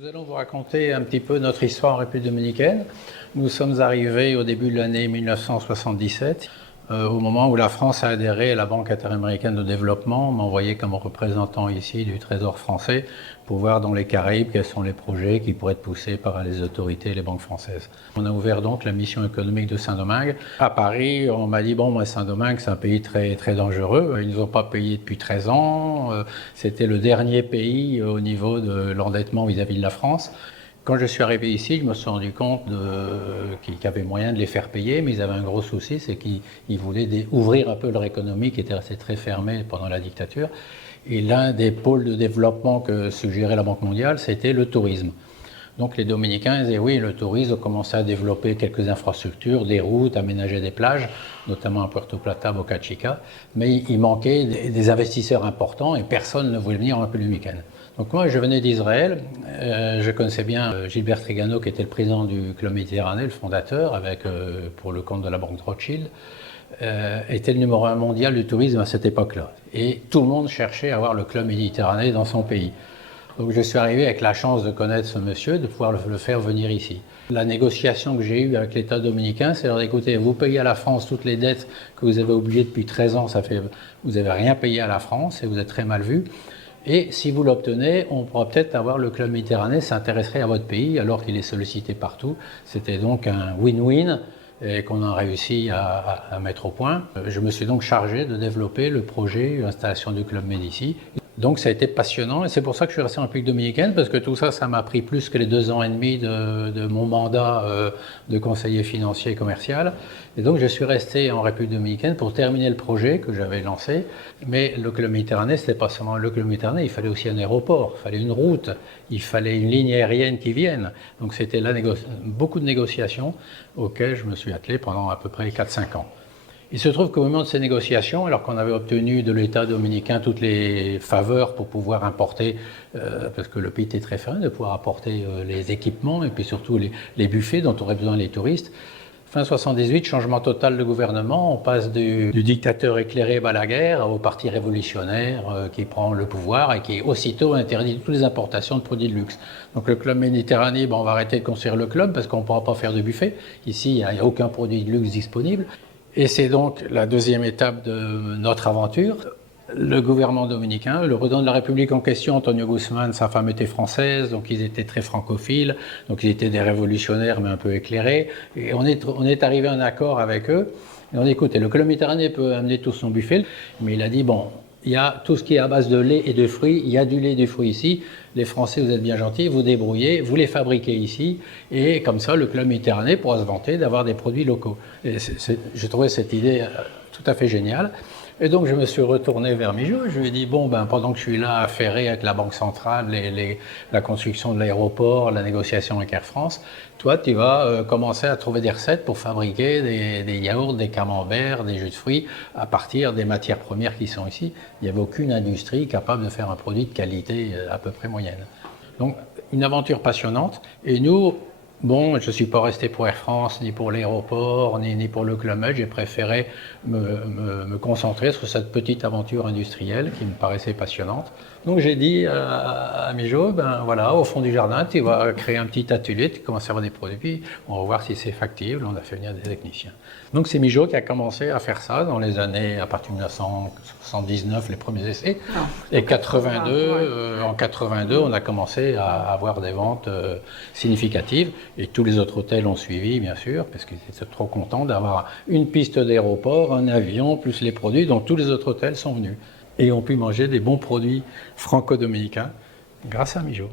Nous allons vous raconter un petit peu notre histoire en République dominicaine. Nous sommes arrivés au début de l'année 1977, au moment où la France a adhéré à la Banque interaméricaine de développement. On m'a envoyé comme représentant ici du Trésor français pour voir dans les Caraïbes quels sont les projets qui pourraient être poussés par les autorités et les banques françaises. On a ouvert donc la mission économique de Saint-Domingue. À Paris, on m'a dit, bon, moi, Saint-Domingue, c'est un pays très, très dangereux. Ils ne nous ont pas payé depuis 13 ans. C'était le dernier pays au niveau de l'endettement vis-à-vis de la France. Quand je suis arrivé ici, je me suis rendu compte qu'il y avait moyen de les faire payer, mais ils avaient un gros souci, c'est qu'ils voulaient ouvrir un peu leur économie qui était restée très fermée pendant la dictature. Et l'un des pôles de développement que suggérait la Banque mondiale, c'était le tourisme. Donc les Dominicains disaient oui, le tourisme a commencé à développer quelques infrastructures, des routes, aménager des plages, notamment à Puerto Plata, Boca Chica, mais il manquait des investisseurs importants et personne ne voulait venir en République dominicaine. Donc moi, je venais d'Israël, je connaissais bien Gilbert Trigano, qui était le président du Club Méditerranée, le fondateur, pour le compte de la banque Rothschild, était le numéro 1 mondial du tourisme à cette époque-là. Et tout le monde cherchait à avoir le Club Méditerranée dans son pays. Donc je suis arrivé avec la chance de connaître ce monsieur, de pouvoir le faire venir ici. La négociation que j'ai eue avec l'État dominicain, c'est de leur dire, écoutez, vous payez à la France toutes les dettes que vous avez oubliées depuis 13 ans, vous n'avez rien payé à la France et vous êtes très mal vu. Et si vous l'obtenez, on pourra peut-être avoir le Club Méditerranée s'intéresserait à votre pays alors qu'il est sollicité partout. C'était donc un win-win qu'on a réussi à mettre au point. Je me suis donc chargé de développer le projet d'installation du Club Med ici. Donc ça a été passionnant et c'est pour ça que je suis resté en République dominicaine parce que tout ça, ça m'a pris plus que les 2 ans et demi de mon mandat de conseiller financier et commercial. Et donc je suis resté en République dominicaine pour terminer le projet que j'avais lancé. Mais le Club Méditerranée, ce n'était pas seulement le Club Méditerranée, il fallait aussi un aéroport, il fallait une route, il fallait une ligne aérienne qui vienne. Donc c'était beaucoup de négociations auxquelles je me suis attelé pendant à peu près 4-5 ans. Il se trouve qu'au moment de ces négociations, alors qu'on avait obtenu de l'État dominicain toutes les faveurs pour pouvoir importer, parce que le pays était très fermé, de pouvoir apporter les équipements et puis surtout les buffets dont auraient besoin les touristes. Fin 78, changement total de gouvernement, on passe du dictateur éclairé Balaguer au parti révolutionnaire qui prend le pouvoir et qui aussitôt interdit toutes les importations de produits de luxe. Donc le Club Méditerranée, on va arrêter de construire le club parce qu'on ne pourra pas faire de buffet. Ici, il n'y a aucun produit de luxe disponible. Et c'est donc la deuxième étape de notre aventure. Le gouvernement dominicain, le président de la République en question, Antonio Guzmán, sa femme était française, donc ils étaient très francophiles, donc ils étaient des révolutionnaires mais un peu éclairés. Et on est arrivé à un accord avec eux. Et on dit, écoutez, le Club Méditerranée peut amener tout son buffet, mais il a dit, bon, il y a tout ce qui est à base de lait et de fruits, il y a du lait et du fruit ici. Les Français, vous êtes bien gentils, vous débrouillez, vous les fabriquez ici, et comme ça, le Club Méditerranée pourra se vanter d'avoir des produits locaux. J'ai trouvé cette idée tout à fait géniale. Et donc je me suis retourné vers Mijo et je lui ai dit, bon, pendant que je suis là affairé avec la Banque centrale, la construction de l'aéroport, la négociation avec Air France, toi tu vas commencer à trouver des recettes pour fabriquer des yaourts, des camemberts, des jus de fruits à partir des matières premières qui sont ici. Il n'y avait aucune industrie capable de faire un produit de qualité à peu près moyenne. Donc une aventure passionnante et nous, bon, je ne suis pas resté pour Air France, ni pour l'aéroport, ni pour le Club Med. J'ai préféré me concentrer sur cette petite aventure industrielle qui me paraissait passionnante. Donc j'ai dit à Mijo, voilà, au fond du jardin, tu vas créer un petit atelier, tu commences à avoir des produits, on va voir si c'est factible. On a fait venir des techniciens. Donc c'est Mijo qui a commencé à faire ça dans les années, à partir de 1979, les premiers essais. Et 82, en 82, on a commencé à avoir des ventes significatives. Et tous les autres hôtels ont suivi, bien sûr, parce qu'ils étaient trop contents d'avoir une piste d'aéroport, un avion, plus les produits. Donc tous les autres hôtels sont venus et ont pu manger des bons produits franco-dominicains grâce à Mijo.